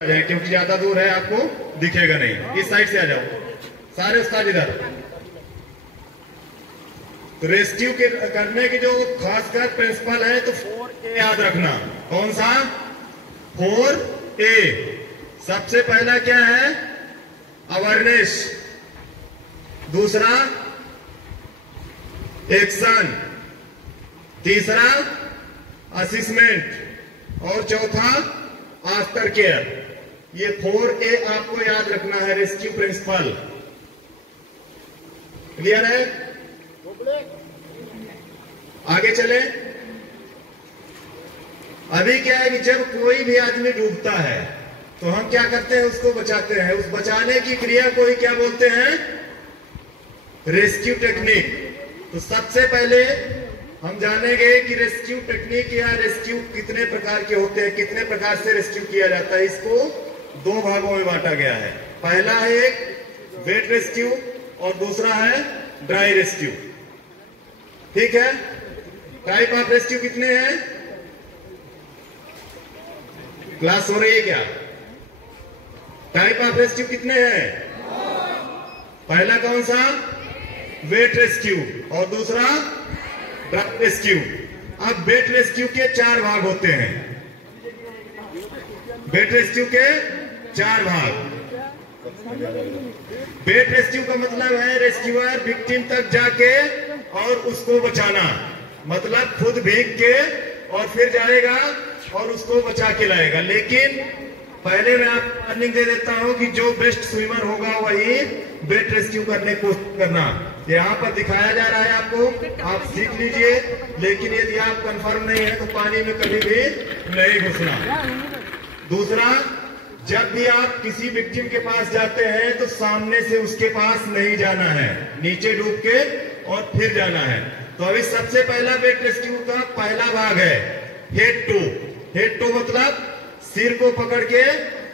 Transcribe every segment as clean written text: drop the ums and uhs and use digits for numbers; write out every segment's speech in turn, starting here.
क्योंकि ज्यादा दूर है, आपको दिखेगा नहीं। इस साइड से आ जाओ सारे उस्ताद इधर। तो रेस्क्यू करने की जो खासकर प्रिंसिपल है, तो 4A याद रखना। कौन सा? 4A। सबसे पहला क्या है? अवेयरनेस। दूसरा एक्शन। तीसरा असिस्मेंट। और चौथा आफ्टर केयर। ये 4A आपको याद रखना है, रेस्क्यू प्रिंसिपल। क्लियर है? आगे चले। अभी क्या है कि जब कोई भी आदमी डूबता है तो हम क्या करते हैं? उसको बचाते हैं। उस बचाने की क्रिया को ही क्या बोलते हैं? Rescue technique. तो सबसे पहले हम जानेंगे कि रेस्क्यू टेक्निक या रेस्क्यू कितने प्रकार के होते हैं, कितने प्रकार से रेस्क्यू किया जाता है। इसको दो भागों में बांटा गया है। पहला है एक वेट रेस्क्यू और दूसरा है ड्राई रेस्क्यू। ठीक है? टाइप ऑफ रेस्क्यू कितने हैं? क्लास हो रही है क्या? टाइप ऑफ रेस्क्यू कितने हैं? पहला कौन सा? वेट रेस्क्यू और दूसरा ड्राई रेस्क्यू। अब वेट रेस्क्यू के 4 भाग होते हैं। वेट रेस्क्यू के 4 भाग। वेट रेस्क्यू का मतलब है रेस्क्यूअर विक्टिम तक जाके और उसको बचाना। मतलब खुद भीग के और फिर जाएगा और उसको बचा के लाएगा। लेकिन पहले मैं आपको वार्निंग दे देता हूं कि जो बेस्ट स्विमर होगा वही वेट रेस्क्यू करने की कोशिश करना। यहाँ पर दिखाया जा रहा है आपको, आप सीख लीजिए। लेकिन यदि आप कंफर्म नहीं है तो पानी में कभी भी नहीं घुसना। दूसरा, जब भी आप किसी विक्टिम के पास जाते हैं तो सामने से उसके पास नहीं जाना है, नीचे डूब के और फिर जाना है। तो अभी सबसे पहला वेट रेस्क्यू का पहला भाग है हेड टू। हेड टू मतलब सिर को पकड़ के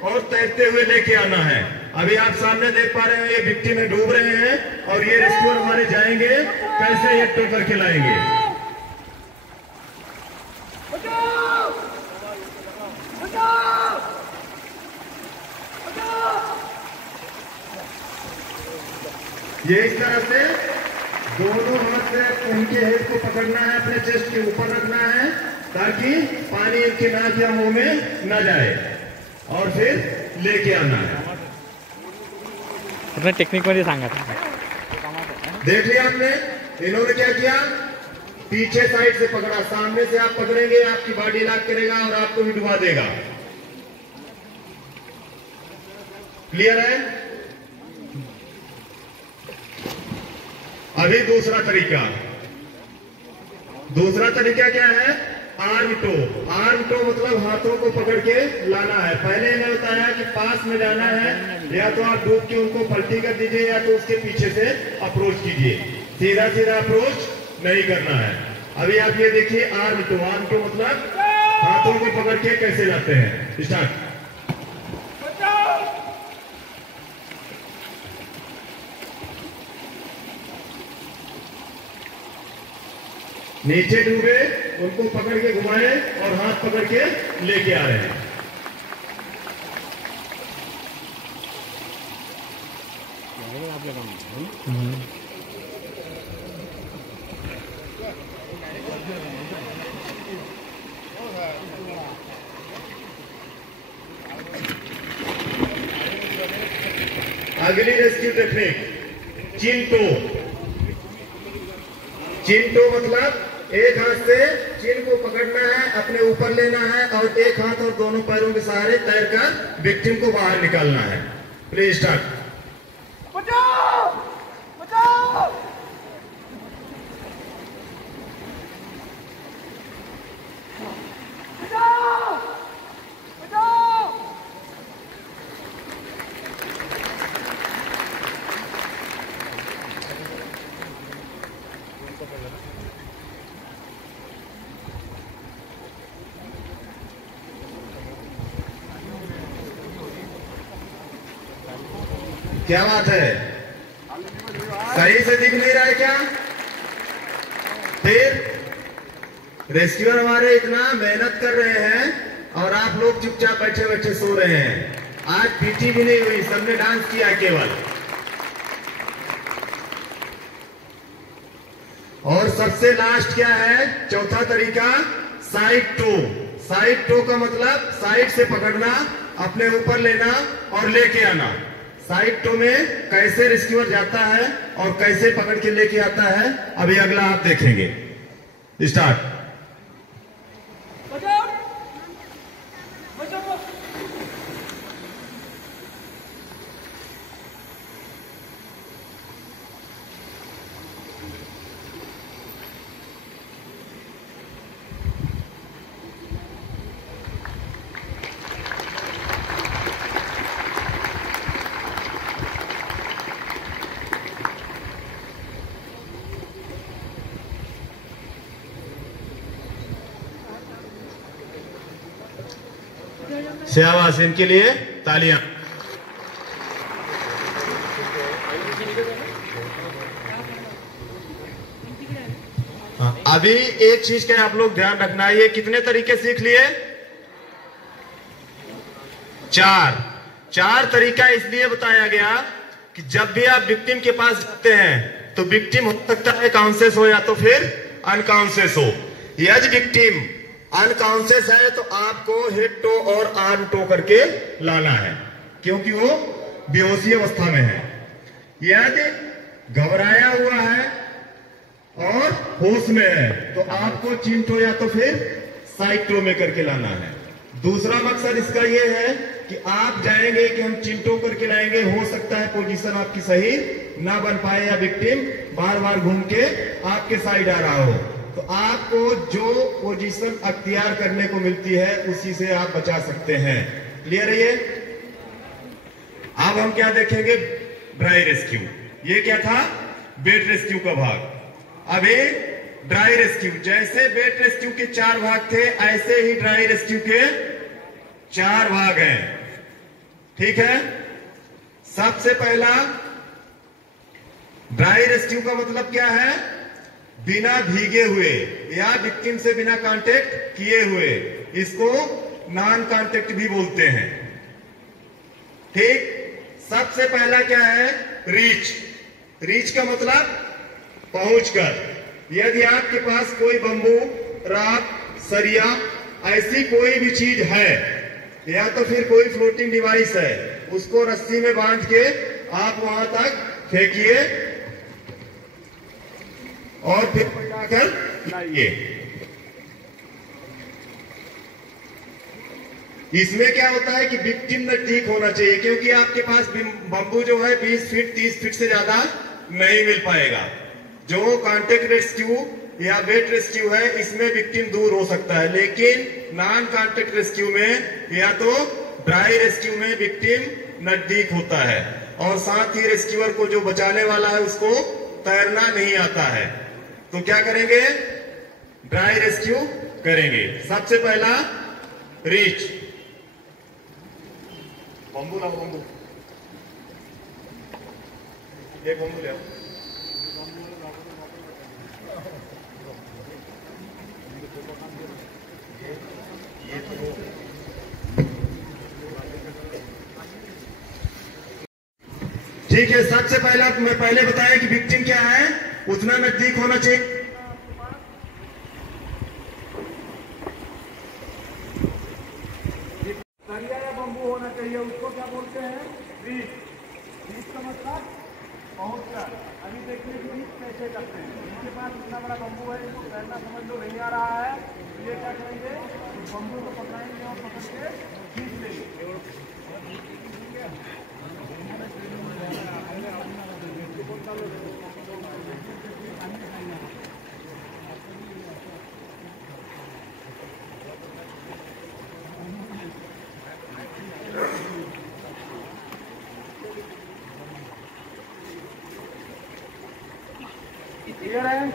और तैरते हुए लेके आना है। अभी आप सामने देख पा रहे हैं, ये विक्टिम में डूब रहे हैं और ये रेस्क्यूअर हमारे जाएंगे कैसे हेड टू करके लाएंगे। ये इस तरह से दोनों हाथ से उनके हेड को पकड़ना है, अपने चेस्ट के ऊपर रखना है ताकि पानी इनके नाक या मुंह में न जाए और फिर लेके आना है। अपने टेक्निक मध्ये सांगा। देख लिया आपने? इन्होंने क्या किया? पीछे साइड से पकड़ा, सामने से आप पकड़ेंगे आपकी बॉडी लॉक करेगा और आपको भी डुबा देगा। क्लियर है? अभी दूसरा तरीका। दूसरा तरीका क्या है? Arm to. आर्म टो मतलब हाथों को पकड़ के लाना है। पहले मैंने बताया कि पास में जाना है, या तो आप डूब के उनको पलटी कर दीजिए या तो उसके पीछे से अप्रोच कीजिए। सीधा सीधा अप्रोच नहीं करना है। अभी आप ये देखिए आर्म टो। आर्म टो मतलब हाथों को पकड़ के कैसे लाते हैं। स्टार्ट। नीचे डूबे, उनको पकड़ के घुमाए और हाथ पकड़ के लेके आ रहे हैं। अगली रेस्क्यू टेक्निक चिंटो। चिंटो मतलब एक हाथ से चिन को पकड़ना है, अपने ऊपर लेना है और एक हाथ और दोनों पैरों के सहारे तैरकर विक्टिम को बाहर निकालना है। Please start. बचाओ! बचाओ! बचाओ! बचाओ! क्या बात है? सही से दिख नहीं रहा है क्या? फिर रेस्क्यूअर हमारे इतना मेहनत कर रहे हैं और आप लोग चुपचाप बैठे बैठे सो रहे हैं। आज पीटी भी नहीं हुई, सबने डांस किया केवल। और सबसे लास्ट क्या है, चौथा तरीका साइड टो। साइड टो का मतलब साइड से पकड़ना, अपने ऊपर लेना और लेके आना। साइड टो में कैसे रेस्क्यूअर जाता है और कैसे पकड़ के लेके आता है, अभी अगला आप देखेंगे। स्टार्ट। बचाओ बचाओ। शाबाश, इनके लिए तालियां। अभी एक चीज का आप लोग ध्यान रखना है, ये कितने तरीके सीख लिए? चार तरीका इसलिए बताया गया कि जब भी आप विक्टिम के पास जाते हैं तो विक्टिम हो सकता है कॉन्शियस हो या तो फिर अनकॉन्शियस हो। यदि विक्टिम अनकॉन्शियस है तो आपको हेड टो और आर्म टो करके लाना है, क्योंकि वो बेहोशी अवस्था में है। यदि घबराया हुआ है और होश में है तो आपको चिन टो या तो फिर साइड टो में करके लाना है। दूसरा मकसद इसका यह है कि आप जाएंगे कि हम चिंटो करके लाएंगे, हो सकता है पोजीशन आपकी सही ना बन पाए या विक्टिम बार बार घूम के आपके साइड आ रहा हो, तो आपको जो पोजीशन अख्तियार करने को मिलती है उसी से आप बचा सकते हैं। क्लियर है ये? अब हम क्या देखेंगे? Dry rescue. ये क्या था? बेड रेस्क्यू का भाग। अभी ड्राई रेस्क्यू, जैसे बेड रेस्क्यू के 4 भाग थे ऐसे ही ड्राई रेस्क्यू के 4 भाग हैं। ठीक है? सबसे पहला ड्राई रेस्क्यू का मतलब क्या है? बिना भीगे हुए या विक्टिम से बिना कांटेक्ट किए हुए, इसको नॉन कांटेक्ट भी बोलते हैं। ठीक? सबसे पहला क्या है? रीच। रीच का मतलब पहुंचकर। यदि आपके पास कोई बंबू, राख, सरिया ऐसी कोई भी चीज है या तो फिर कोई फ्लोटिंग डिवाइस है, उसको रस्सी में बांध के आप वहां तक फेंकिए और फिर पटाकर लाइए। इसमें क्या होता है कि विक्टिम नजदीक होना चाहिए, क्योंकि आपके पास बंबू जो है 20 फीट 30 फीट से ज्यादा नहीं मिल पाएगा। जो कांटेक्ट रेस्क्यू या बेड रेस्क्यू है इसमें विक्टिम दूर हो सकता है, लेकिन नॉन कांटेक्ट रेस्क्यू में या तो ड्राई रेस्क्यू में विक्टिम नजदीक होता है और साथ ही रेस्क्यूअर को जो बचाने वाला है उसको तैरना नहीं आता है। तो क्या करेंगे? ड्राई रेस्क्यू करेंगे। सबसे पहला रीच। बंबू लाओ, बंबू, एक बंबू ले आओ। ठीक है, सबसे पहला मैं पहले बताया कि विक्टिम क्या है, उतना नजदीक होना चाहिए। सरिया या बंबू होना चाहिए, उसको क्या बोलते हैं? रीच। रीच का मतलब पहुंचकर। अभी देखिए कि रीच कैसे करते हैं। इनके पास इतना बड़ा बंबू है, इसको तैरना समझ लो नहीं आ रहा है, तो ये क्या करेंगे? बंबू को पकड़ेंगे और पकड़ के खींच लेंगे। क्लियर है?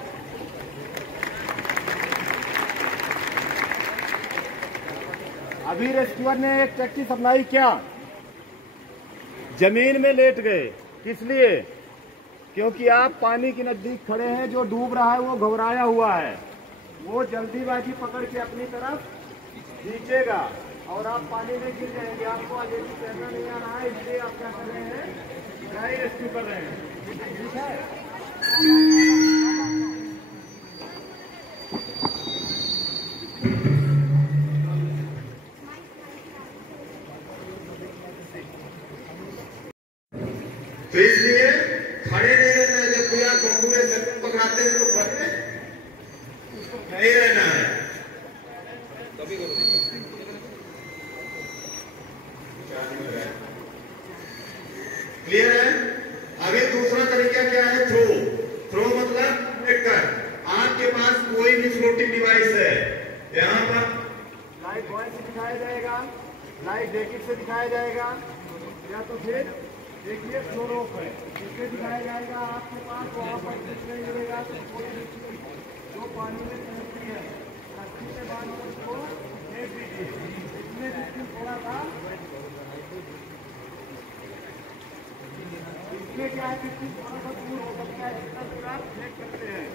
अभी रेस्क्यूअर ने एक प्रैक्टिस अपनाई। क्या? जमीन में लेट गए। किस लिए? क्योंकि आप पानी के नजदीक खड़े हैं, जो डूब रहा है वो घबराया हुआ है, वो जल्दीबाजी पकड़ के अपनी तरफ खींचेगा। और आप पानी में गिर जाएंगे, आपको आगे भी तैरना नहीं आ रहा है, इसलिए आप क्या कर रहे हैं, ड्राई रेस्क्यू कर रहे हैं। ठीक है। तो इसलिए खड़े नहीं रहना है। जब कोई आप बम्बू में सर्प पकड़ाते हैं तो खड़े नहीं रहना है। क्लियर है? अभी दूसरा तरीका क्या है? थ्रो। थ्रो मतलब फेंककर। आपके पास कोई भी फ्लोटिंग डिवाइस है, यहाँ पर लाइट बॉय से दिखाया जाएगा, लाइट जैकेट से दिखाया जाएगा, या तो फिर देखिए फ्लो रोप है, इससे दिखाया जाएगा। आपके पास वहाँ पर कुछ नहीं मिलेगा तो कोई भी चीज जो पानी में तैरती है रस्सी के बाद उसको फेंक दीजिए। इसमें जिसमें थोड़ा सा इसमें क्या है कि थोड़ा सा दूर हो सकता है, जितना दूर आप फेंक सकते हैं।